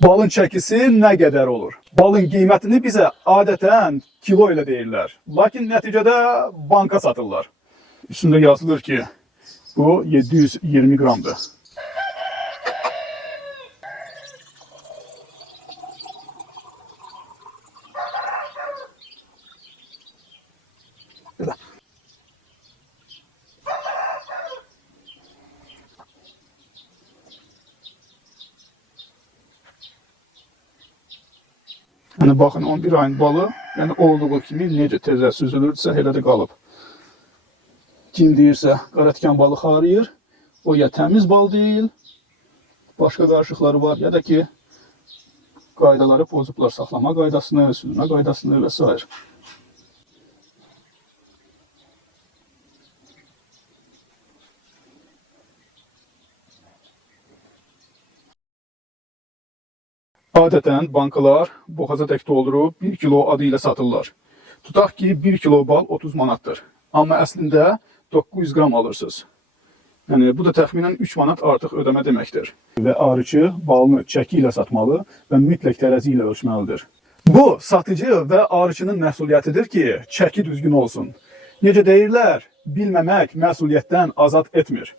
Balın çəkisi nə qədər olur? Balın qiymətini bizə adətən kilo ilə deyirlər. Lakin nəticədə banka satırlar. Üstündə yazılır ki, bu 720 qramdır. Belə. Yəni baxın 11 ayın balı, yəni olduğu kimi necə tezə süzülürsə elə də qalıb. Kim deyirsə qara tikan balı xarıyır, o ya təmiz bal deyil, başqa qarışıqları var, ya da ki qaydaları pozublar, saxlama qaydasını, süzmə qaydasını və s. Adətən bankalar boğaza tək doldurub 1 kilo adı ilə satırlar. Tutaq ki 1 kilo bal 30 manatdır. Amma əslində 900 qram alırsınız. Yəni bu da təxminən 3 manat artıq ödəmə deməkdir. Və arıçı balını çəki ilə satmalı və mütləq tərəzi ilə ölçməlidir. Bu satıcı və arıçının məsuliyyətidir ki, çəki düzgün olsun. Necə deyirlər, bilməmək məsuliyyətdən azad etmir.